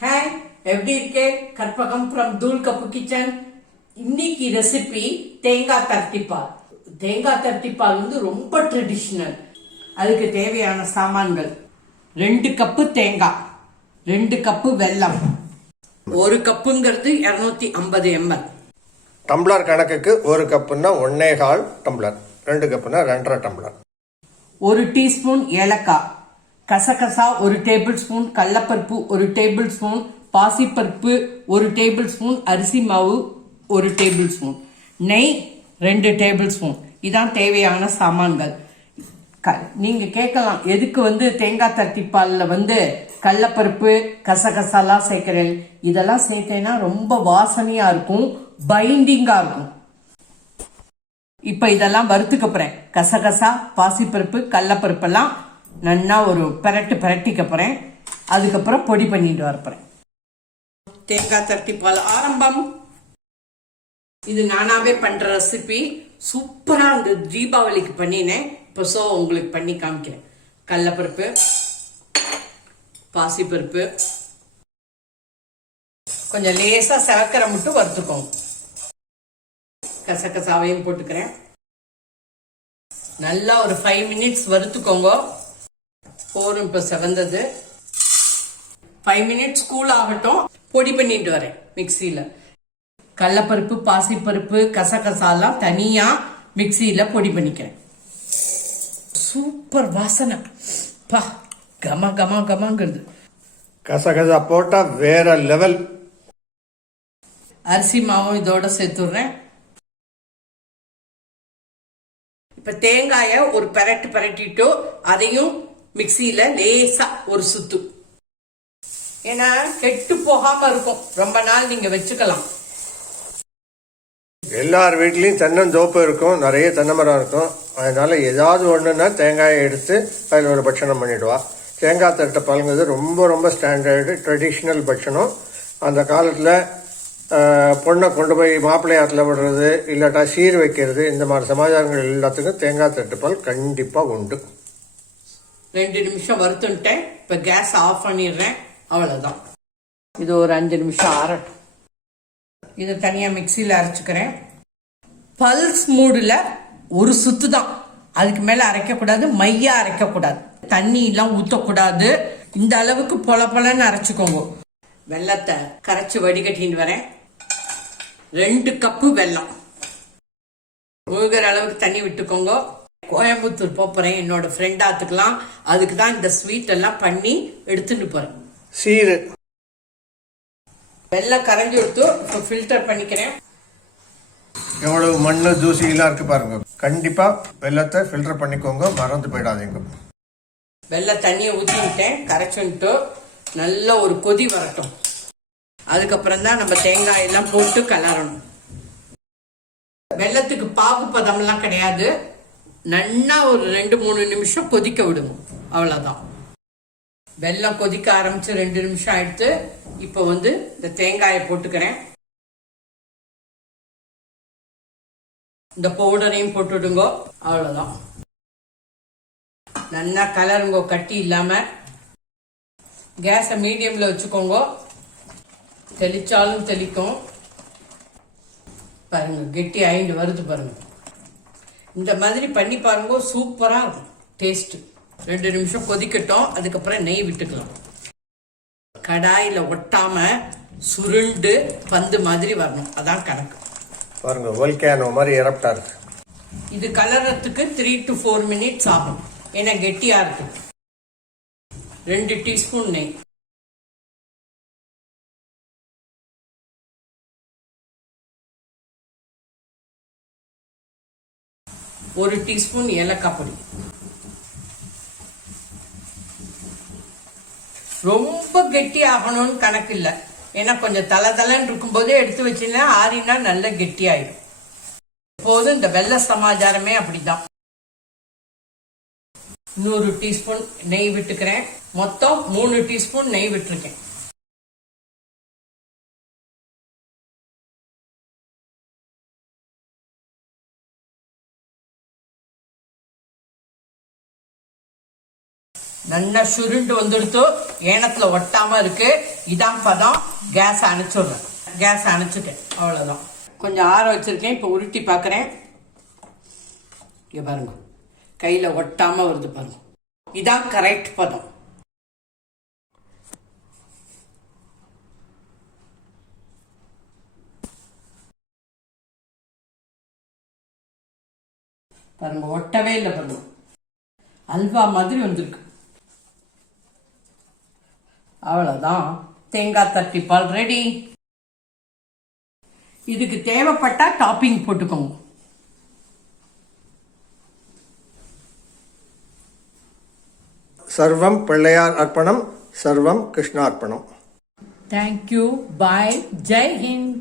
Hi எப்படி இருக்கே? Karpagam from தூள் கப்பு கிச்சன் இன்னைக்கு ரெசிபி தேங்காய் தர்த்திப்பால் தேங்காய் தர்த்திப்பால் வந்து ரொம்ப ட்ரெடிஷ்னல் அதுக்கு தேவையான சாமான்கள். ரெண்டு கப்பு தேங்காய். ரெண்டு கப்பு வெல்லம். ஒரு கப்புங்கிறது இரநூத்தி ஐம்பது எம்எல் டம்ளர் கணக்குக்கு ஒரு கப்புன்னா ஒன்னே கால் டம்ளர். ரெண்டு கப்புனா ரெண்டரை டம்ளர். ஒரு டீஸ்பூன் ஏலக்காய். கசகசா ஒரு டேபிள் ஸ்பூன் கடலப்பருப்பு ஒரு டேபிள் ஸ்பூன் பாசிப்பருப்பு ஒரு டேபிள் ஸ்பூன் அரிசி மாவு ஒரு டேபிள் ஸ்பூன் நெய் ரெண்டு டேபிள் ஸ்பூன் இதான் தேவையான சாமான்கள். க- நீங்கள் கேட்கலாம் எதுக்கு வந்து தேங்காய் தட்டிப்பாலில் வந்து கடலப்பருப்பு கசகசாலாம் சேர்க்குறேன்? இதெல்லாம் சேர்த்தேன்னா ரொம்ப வாசனையாக இருக்கும் பைண்டிங்காக இருக்கும். இப்போ இதெல்லாம் வறுத்துக்கப்புறேன் கசகசா பாசிப்பருப்பு கடலப்பருப்பெல்லாம் நன்னா ஒரு பரட்டு பரட்டிக்க போறேன். அதுக்கப்புறம் பொடி பண்ணிட்டு வரப்போறேன் தேங்காய் தட்டி பால் ஆரம்பம். இது நானாவே பண்ற ரெசிபி சூப்பரா இந்த தீபாவளிக்கு பண்ணினேன். இப்போ சோ உங்களுக்கு பண்ணி காமிக்கிறேன். கடலப்பருப்பு பாசிப்பருப்பு. கொஞ்சம் லேசா சவக்கரை மட்டும் வறுத்துக்கோங்க. கசகசாவையும் போட்டுக்கிறேன். நல்லா ஒரு ஃபைவ் மினிட்ஸ் வறுத்துக்கோங்க. போரும் இப்போ செவந்தது ஃபைவ் மினிட்ஸ் கூல் ஆகட்டும். பொடி பண்ணிட்டு வரேன் மிக்சியில் கடலப்பருப்பு பாசிப்பருப்பு கசகசாலாம் தனியாக மிக்சியில் பொடி பண்ணிக்கிறேன். சூப்பர் வாசனை. பா கம கம கமங்கிறது. கசகசா போட்டால் வேற லெவல் அரிசி மாவும் இதோட சேர்த்துடுறேன். இப்ப தேங்காய ஒரு பெரட்டு பெரட்டிட்டு அதையும் மிக்சியில லேசா ஒரு சுத்து. ஏன்னா கெட்டு போகாம இருக்கும். ரொம்ப நாள் நீங்க வச்சுக்கலாம். எல்லார் வீட்லேயும் தென்னந்தோப்பு இருக்கும். நிறைய தென்னை மரம் இருக்கும். அதனால ஏதாவது ஒன்றுன்னா தேங்காயை எடுத்து அதில் ஒரு பட்சணம் பண்ணிடுவா. தேங்காய் தட்டை பழங்குறது ரொம்ப ரொம்ப ஸ்டாண்டர்டு ட்ரெடிஷ்னல் பட்சணம். அந்த காலத்தில் பொண்ணை கொண்டு போய் மாப்பிள்ளை ஆற்றுல விடுறது இல்லாட்டா சீர் வைக்கிறது இந்த மாதிரி சமாச்சாரங்கள் எல்லாத்துக்கும் தேங்காய் தட்டுப்பால் கண்டிப்பாக உண்டு. ரெண்டு நிமிஷம் வறுத்துட்டேன் இப்ப கேஸ் ஆஃப் பண்ணிடுறேன். அவ்வளவுதான். இது ஒரு அஞ்சு நிமிஷம் ஆறட்டும். இதை தனியா மிக்சியில அரைச்சுக்கிறேன். பல்ஸ் மூடுல ஒரு சுத்து தான் அதுக்கு மேல அரைக்க கூடாது மையா அரைக்க கூடாது தண்ணி எல்லாம் ஊத்தக்கூடாது. இந்த அளவுக்கு பொல பொலன்னு அரைச்சுக்கோங்க. வெள்ளத்தை கரைச்சு வடிகட்டின்னு வரேன். ரெண்டு கப்பு வெல்லம். முழுகிற அளவுக்கு தண்ணி விட்டுக்கோங்க. கோயம்புத்தூர் போறேன் என்னோட ஃப்ரெண்ட் ஆத்துக்கலாம் அதுக்கு தான் இந்த ஸ்வீட் எல்லாம் பண்ணி எடுத்துட்டு போறேன். சீர். வெள்ளம் கரைஞ்சி எடுத்து இப்போ ஃபில்டர் பண்ணிக்கிறேன். எவ்வளவு மண்ணு தூசிலாம் இருக்கு பாருங்க. கண்டிப்பா வெள்ளத்தை ஃபில்டர் பண்ணிக்கோங்க மறந்து போயிடாதீங்க. வெள்ளை தண்ணியை ஊற்றிக்கிட்டேன் கரைச்சுன்ட்டு நல்ல ஒரு கொதி வரட்டும். அதுக்கப்புறம் தான் நம்ம தேங்காய் எல்லாம் போட்டு கலரணும். வெள்ளத்துக்கு பாகு பதம்லாம் கிடையாது. நன்னா ஒரு ரெண்டு மூணு நிமிஷம் கொதிக்க விடுங்க. அவ்வளவுதான். வெள்ளம் கொதிக்க ஆரம்பிச்சு ரெண்டு நிமிஷம் ஆயிடுத்து இப்போ வந்து இந்த தேங்காயை போட்டுக்கிறேன். இந்த பவுடரையும் போட்டுடுங்க. அவ்வளவுதான். நல்லா கலருங்க கட்டி இல்லாம. கேஸை மீடியம்ல வச்சுக்கோங்க. தெளிச்சாலும் தெளிக்கும். பாருங்க கெட்டி ஆயிண்டு வருது பாருங்க. இந்த மாதிரி பண்ணி பாருங்க சூப்பரா இருக்கும். டேஸ்ட் ரெண்டு நிமிஷம் கொதிக்கட்டும் அதுக்கப்புறம் நெய் விட்டுக்கலாம். கடாயில ஒட்டாம சுருண்டு பந்து மாதிரி வரணும். அதான் கணக்கு. பாருங்க volcano மாதிரி எரப்டா இருக்கு. இது கலர்றதுக்கு த்ரீ டு ஃபோர் மினிட்ஸ் ஆகும். ஏன்னா கெட்டியா இருக்கு ரெண்டு டீஸ்பூன் நெய். ஒரு டீஸ்பூன் ஏலக்காய் பொடி. ரொம்ப கெட்டி ஆகணும்னு கணக்கு இல்லை. ஏன்னா கொஞ்சம் தலை தலைன்னு இருக்கும்போதே எடுத்து வச்சீங்கன்னா ஆறினா நல்ல கெட்டி ஆயிடும் இப்போது இந்த வெள்ள சமாச்சாரமே அப்படிதான். நூறு டீஸ்பூன் நெய் விட்டுக்கிறேன். மொத்தம் மூணு டீஸ்பூன் நெய் விட்டுருக்கேன். நல்லா சுருண்டு வந்துடுத்து ஏனத்துல ஒட்டாம இருக்கு. இதான் பதம். கேஸ் அணைச்சிடுறேன். கேஸ் அணைச்சிட்டேன். அவ்வளவுதான். கொஞ்சம் ஆற வச்சிருக்கேன். இப்போ உருட்டி பார்க்குறேன் இங்க பாருங்க. கையில ஒட்டாம வருது பாருங்க. இதான் கரெக்ட் பதம். பாருங்க ஒட்டவே இல்லை பாருங்க. அல்வா மாதிரி வந்திருக்கு. அவ்வளவுதான். தேங்காய் தட்டி பால் ரெடி இதுக்கு தேவைப்பட்டா டாப்பிங் போட்டுக்கோங்க. சர்வம் பிள்ளையார் அர்ப்பணம் சர்வம் கிருஷ்ணார்ப்பணம். Thank you bye Jai Hind